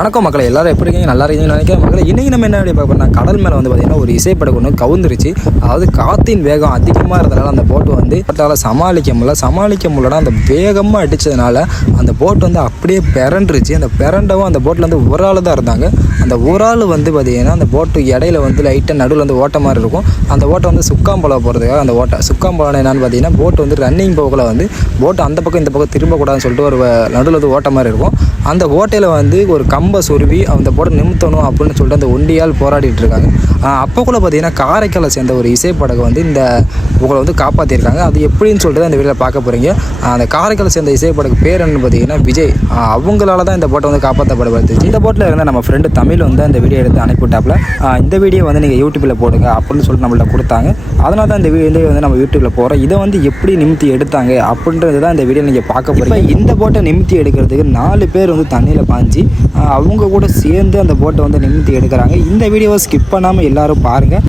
வணக்கம் மக்களை எல்லாரும் எப்படி இருக்கீங்க? நல்லா இருக்கீங்கன்னு நினைக்கிறேன். மக்களை இன்றைக்கி நம்ம என்ன அப்படி பார்க்கணும்னா கடல் மேலே வந்து பார்த்திங்கன்னா ஒரு இசைப்படகு ஒன்று கவுந்துருச்சு. அதாவது காற்றின் வேகம் அதிகமாக இருந்தனால அந்த போட்டு வந்து போட்டால் சமாளிக்க முடியல. சமாளிக்க முடியலனா அந்த வேகமாக அடித்ததுனால அந்த போட் வந்து அப்படியே பிறண்டுருச்சு. அந்த பிறண்டவும் அந்த போட்டில் வந்து ஒரு ஆள் தான் இருந்தாங்க. அந்த ஒரு ஆள் வந்து பார்த்திங்கன்னா அந்த போட்டு இடையில வந்து லைட்டாக நடுவில் வந்து ஓட்ட மாதிரி இருக்கும். அந்த ஓட்டை வந்து சுக்காம்பலம் போகிறதுக்காக அந்த ஓட்டை சுக்காம்பலம் என்னன்னு பார்த்தீங்கன்னா போட் வந்து ரன்னிங் போகல வந்து போட்டு அந்த பக்கம் இந்த பக்கம் திரும்பக்கூடாதுன்னு சொல்லிட்டு ஒரு நடுவில் வந்து ஓட்ட மாதிரி இருக்கும். அந்த ஓட்டையில் வந்து ஒரு கம் கம்பை சொருவி அந்த போட்டை நிமித்தணும் அப்படின்னு சொல்லிட்டு அந்த ஒண்டியால் போராடிட்டு இருக்காங்க. அப்போ கூட பார்த்தீங்கன்னா காரைக்காலை சேர்ந்த ஒரு இசைப்படகை வந்து இந்த உங்களை வந்து காப்பாற்றிருக்காங்க அது எப்படின்னு சொல்லிட்டு இந்த வீடியோவில் பார்க்க போகிறீங்க அந்த காரைக்காலை சேர்ந்த இசைப்படகு பேர் என்னன்னு பார்த்தீங்கன்னா விஜய். அவங்களால தான் இந்த போட்டை வந்து காப்பாற்றப்படுது இந்த போட்டில் இருந்த நம்ம ஃப்ரெண்டு தமிழ் வந்து இந்த வீடியோ எடுத்து அனுப்பிவிட்டாப்புல. இந்த வீடியோ வந்து நீங்கள் யூடியூப்பில் போடுங்க அப்படின்னு சொல்லிட்டு நம்மள்ட்ட கொடுத்தாங்க. அதனால தான் இந்த வீடியோ வந்து நம்ம யூடியூப்பில் போகிறோம் இதை வந்து எப்படி நிமித்தி எடுத்தாங்க அப்படின்றது தான் இந்த வீடியோ நீங்கள் பார்க்க போகிறீங்க இந்த போட்டை நிமித்தி எடுக்கிறதுக்கு நாலு பேர் வந்து தண்ணியில் பாஞ்சு அவங்க கூட சேர்ந்து அந்த போட்டை வந்து நிமித்தி எடுக்கிறாங்க. இந்த வீடியோவை ஸ்கிப் பண்ணாமல் எல்லாரும் பாருங்கள்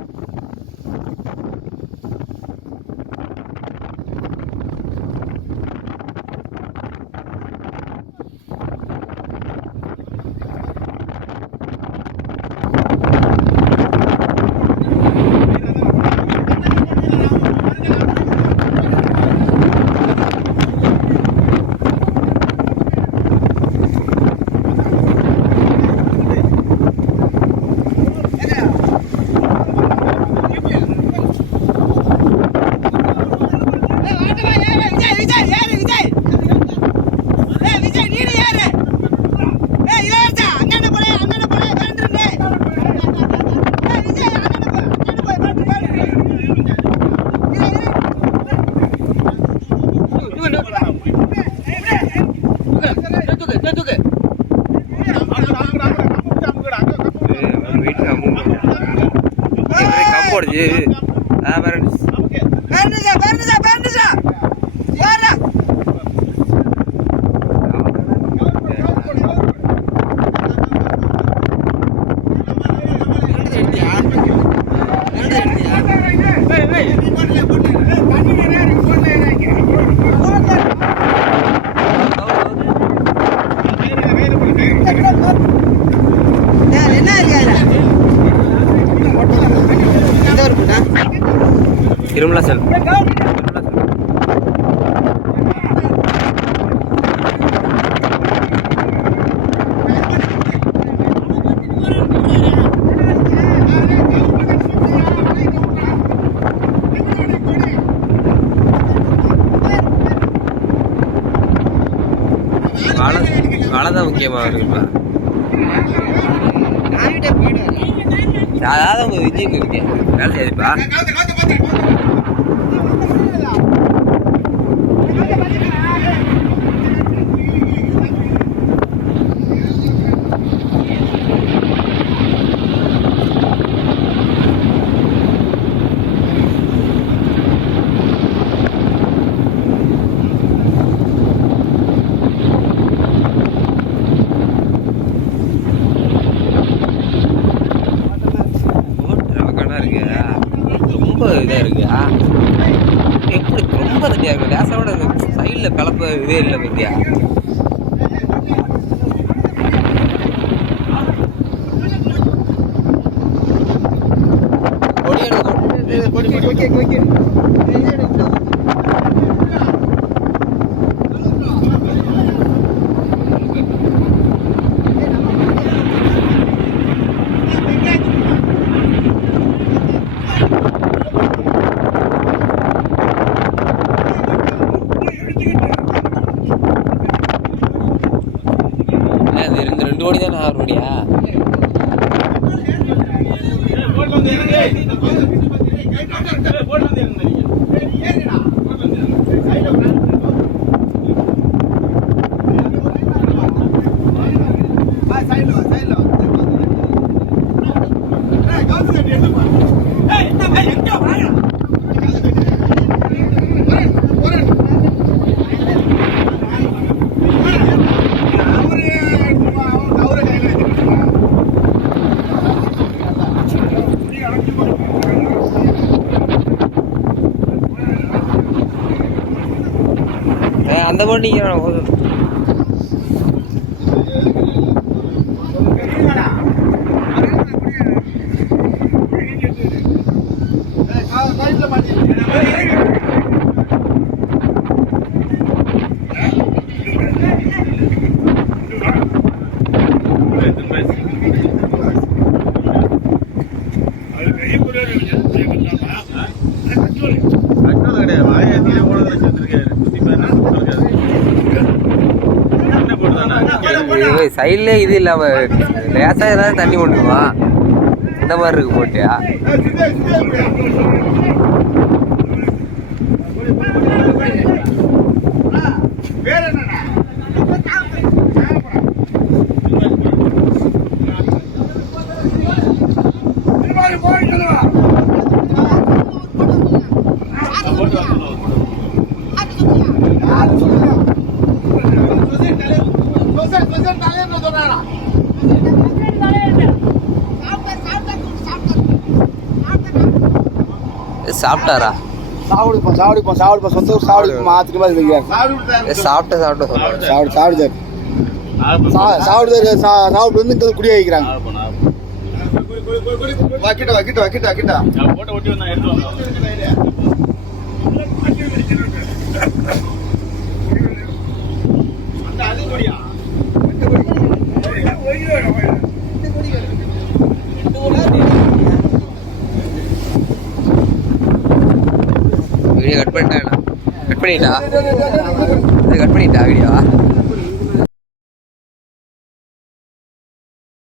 આવડજે હા મારે திருமலா செல். வலை வலை தான் முக்கியமாக இருக்குப்பா அதாவது உங்க விஜய்க்கு இருக்கேன் வேலை செய்யுதுப்பா ரவக்கடா இருக்கு ரொம்ப இதா இருக்கு. எப்படி ரொம்ப தட்டியா இருக்கு லேசாவோட சைடில் கலப்பு இதே இல்லை பத்தியா? ஓகே ஓகே ரெண்டு கோடி தான் போட்டு வந்து அந்த போட்டு நீங்கள் சைட்லேயே இது இல்லாம லேசாக ஏதாவது தண்ணி கொண்டுருவான் இந்த மாதிரி இருக்கு போட்டியா? இது சாப்பிட்டாரா? சாப்பிடுப்போம் சாப்பிடுப்போம் சாப்பிடுப்போம் சொந்த ஊர் சாப்பிடுப்போம் வைக்கிறார். இது சாப்பிட்ட சாப்பிட்ட சாப்பிடு. சாப்பிடு சார் சாப்பிடு. சாப்பிட்டு வந்து இங்க குடிய வைக்கிறாங்க. வக்கிட்ட வக்கிட்ட வக்கிட்ட வக்கிட்ட வீடியோ கட் பண்ணிட்டா கட் பண்ணிட்டா? கட் பண்ணிட்டா வீடியோவா